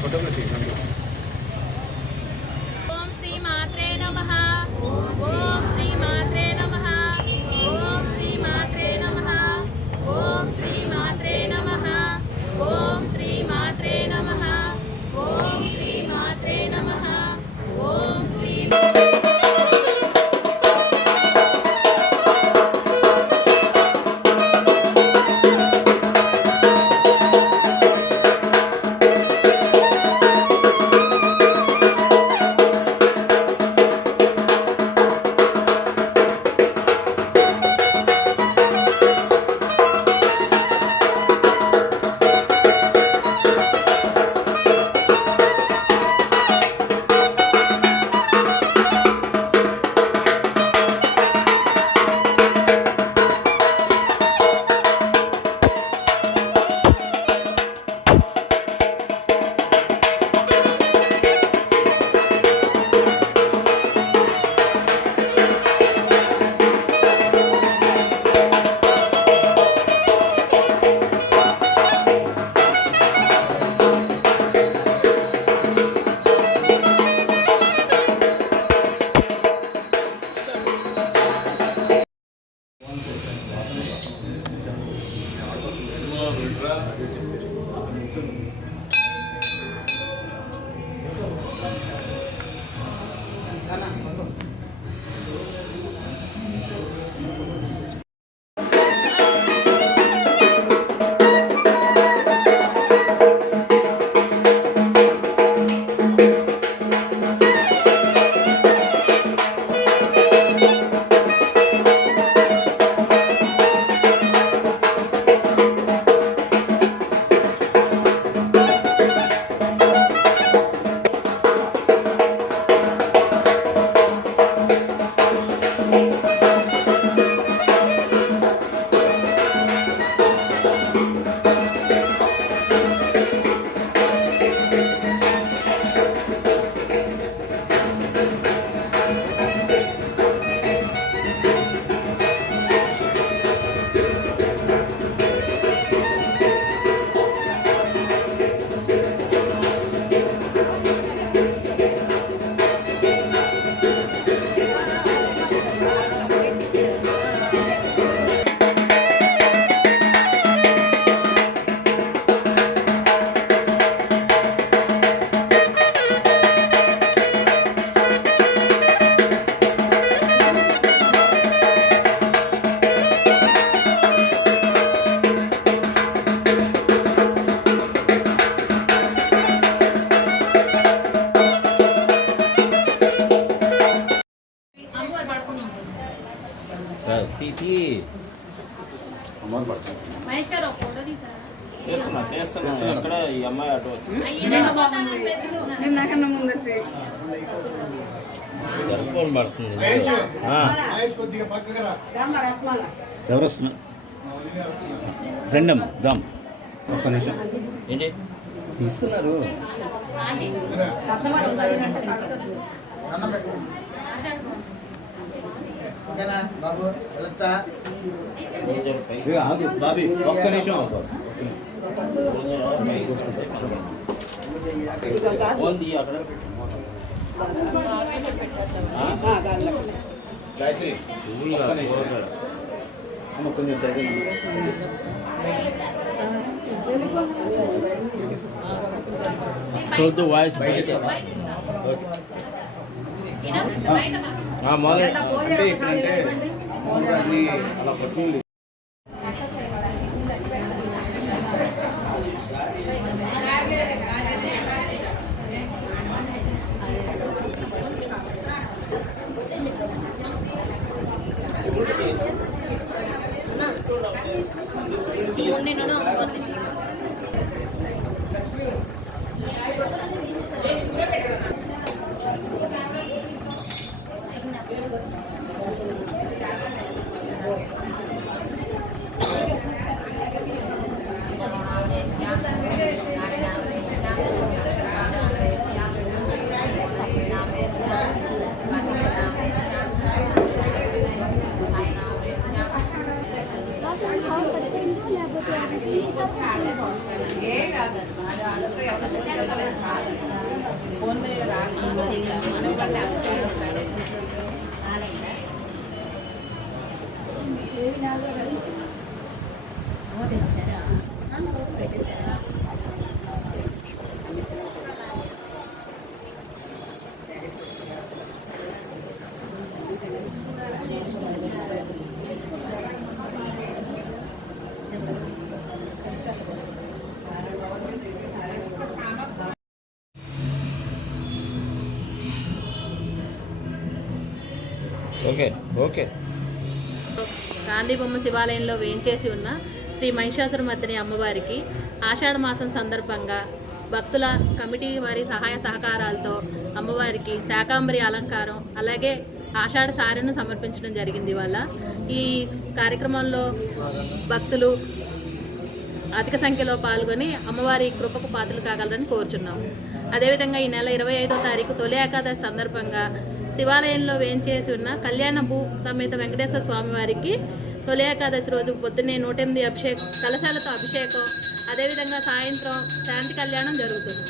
Photography ఓం శ్రీ మాత్రే నమః. ఓం శ్రీ మాత్రే నమః. ఓం శ్రీ మాత్రే నమః. ఓం శ్రీ మాత్రే నమః. ఓం శ్రీ మాత్రే నమః. ఓం శ్రీ మాత్రే నమః. ఓం శ్రీ మహేష్ గారు ఒక ఫోటో తీసారా? ఎక్కడ ఈ అమ్మాయి అటు నాకన్నా ముందు వచ్చి సరిపోన్ పడుతుంది. ఎవరు వస్తున్నారు? రెండమ్మ దామ్ ఒక్క నిమిషం. ఏంటి తీస్తున్నారు? బాబు ఆగు బాబీ ఒక్క నిమిషం అవసరం. గాయత్రి కొంచెం సైడ్ వాయిస్ అంటే ఇప్పుడంటే అన్నీ అలా పట్టుకుంది. Okay okay. గాంధీ బొమ్మ శివాలయంలో వేంచేసి ఉన్న శ్రీ మహిషాసురమర్దిని అమ్మవారికి ఆషాఢ మాసం సందర్భంగా భక్తుల కమిటీ వారి సహాయ సహకారాలతో అమ్మవారికి శాకాంబరి అలంకారం అలాగే ఆషాఢ సారెను సమర్పించడం జరిగింది. వల్ల ఈ కార్యక్రమంలో భక్తులు అధిక సంఖ్యలో పాల్గొని అమ్మవారి కృపకు పాత్రలు కాగలరని కోరుచున్నాము. అదేవిధంగా ఈ నెల 25వ తారీఖు తొలి ఏకాదశి సందర్భంగా శివాలయంలో వేంచేసి ఉన్న కళ్యాణ భూ సమేత వెంకటేశ్వర స్వామి వారికి తొలి ఏకాదశి రోజు పొద్దున్నే 108 కలశాలతో అభిషేకం, అదేవిధంగా సాయంత్రం శాంతి కళ్యాణం జరుగుతుంది.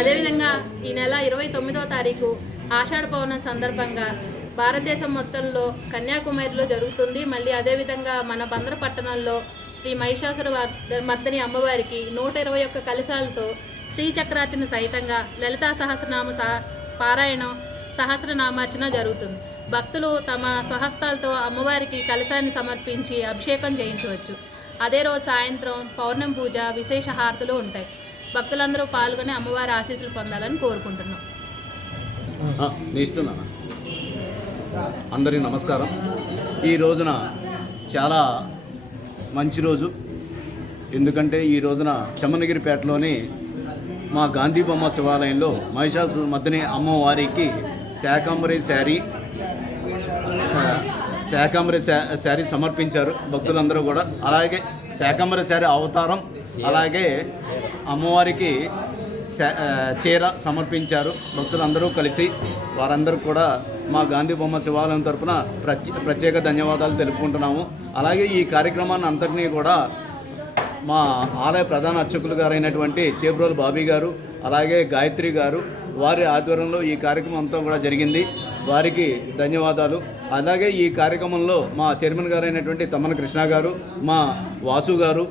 అదేవిధంగా ఈ నెల 29వ తారీఖు ఆషాఢ పౌర్ణమి సందర్భంగా భారతదేశం మొత్తంలో కన్యాకుమారిలో జరుగుతుంది. మళ్ళీ అదేవిధంగా మన బందర పట్టణంలో శ్రీ మహిషాసుర మర్దిని అమ్మవారికి 121 కలశాలతో శ్రీచక్రార్చన సహితంగా లలితా సహస్రనామ పారాయణం సహస్రనామార్చన జరుగుతుంది. భక్తులు తమ స్వహస్తాలతో అమ్మవారికి కలశాన్ని సమర్పించి అభిషేకం చేయించవచ్చు. అదే రోజు సాయంత్రం పౌర్ణమి పూజ, విశేష హారతులు ఉంటాయి. భక్తులందరూ పాల్గొని అమ్మవారి ఆశీస్సులు పొందాలని కోరుకుంటున్నాం. అందరికీ నమస్కారం. ఈ రోజున చాలా మంచి రోజు. ఎందుకంటే ఈ రోజున చమ్మనగిరిపేటలోని మా గాంధీ బొమ్మ శివాలయంలో మహిషాసురమర్దిని అమ్మవారికి శాకాంబరి శారీ సమర్పించారు భక్తులందరూ కూడా. అలాగే శాకాంబరి శారీ అవతారం, అలాగే అమ్మవారికి చీర సమర్పించారు భక్తులందరూ కలిసి. వారందరూ కూడా మా గాంధీ బొమ్మ శివాలయం తరఫున ప్రత్యేక ధన్యవాదాలు తెలుపుకుంటున్నాము. అలాగే ఈ కార్యక్రమాన్ని అంతటినీ కూడా మా ఆలయ ప్రధాన అర్చకులు గారైనటువంటి చేబ్రోలు బాబీ గారు, అలాగే గాయత్రి గారు, వారి ఆధ్వర్యంలో ఈ కార్యక్రమం అంతా కూడా జరిగింది. వారికి ధన్యవాదాలు. అలాగే ఈ కార్యక్రమంలో మా చైర్మన్ గారైనటువంటి తమ్మన కృష్ణ గారు, మా వాసు గారు,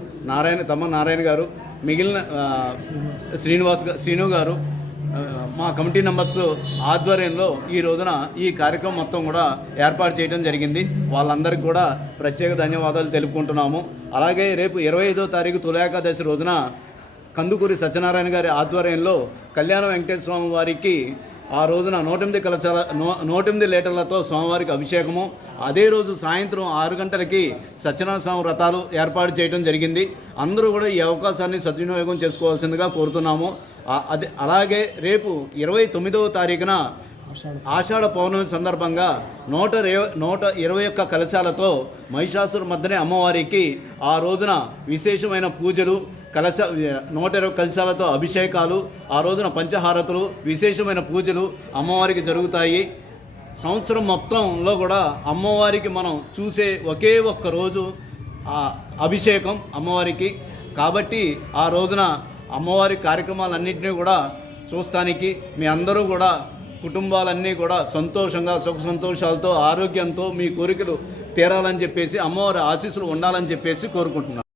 తమ్మన నారాయణ గారు, మిగిలిన శ్రీను గారు, మా కమిటీ మెంబర్స్ ఆధ్వర్యంలో ఈ రోజున ఈ కార్యక్రమం మొత్తం కూడా ఏర్పాటు చేయడం జరిగింది. వాళ్ళందరికీ కూడా ప్రత్యేక ధన్యవాదాలు తెలుపుకుంటున్నాము. అలాగే రేపు 25వ తారీఖు తొలి ఏకాదశి రోజున కందుకూరి సత్యనారాయణ గారి ఆధ్వర్యంలో కళ్యాణ వెంకటేశ్వర స్వామి వారికి ఆ రోజున 108 లీటర్లతో స్వామివారికి అభిషేకము, అదే రోజు సాయంత్రం 6 గంటలకి సత్యనారాయణ స్వామి వ్రతాలు ఏర్పాటు చేయడం జరిగింది. అందరూ కూడా ఈ అవకాశాన్ని సద్వినియోగం చేసుకోవాల్సిందిగా కోరుతున్నాము. అలాగే రేపు 29వ తారీఖున ఆషాఢ పౌర్ణమి సందర్భంగా 121 కలశాలతో మహిషాసురమర్దిని అమ్మవారికి ఆ రోజున విశేషమైన పూజలు, 120 కలశాలతో అభిషేకాలు, ఆ రోజున పంచహారతులు, విశేషమైన పూజలు అమ్మవారికి జరుగుతాయి. సంవత్సరం మొత్తంలో కూడా అమ్మవారికి మనం చూసే ఒకే ఒక్క రోజు అభిషేకం అమ్మవారికి. కాబట్టి ఆ రోజున అమ్మవారి కార్యక్రమాలన్నింటినీ కూడా చూస్తానికి మీ అందరూ కూడా కుటుంబాలన్నీ కూడా సంతోషంగా సుఖ సంతోషాలతో ఆరోగ్యంతో మీ కోరికలు తీరాలని చెప్పేసి, అమ్మవారి ఆశీస్సులు ఉండాలని చెప్పేసి కోరుకుంటున్నాను.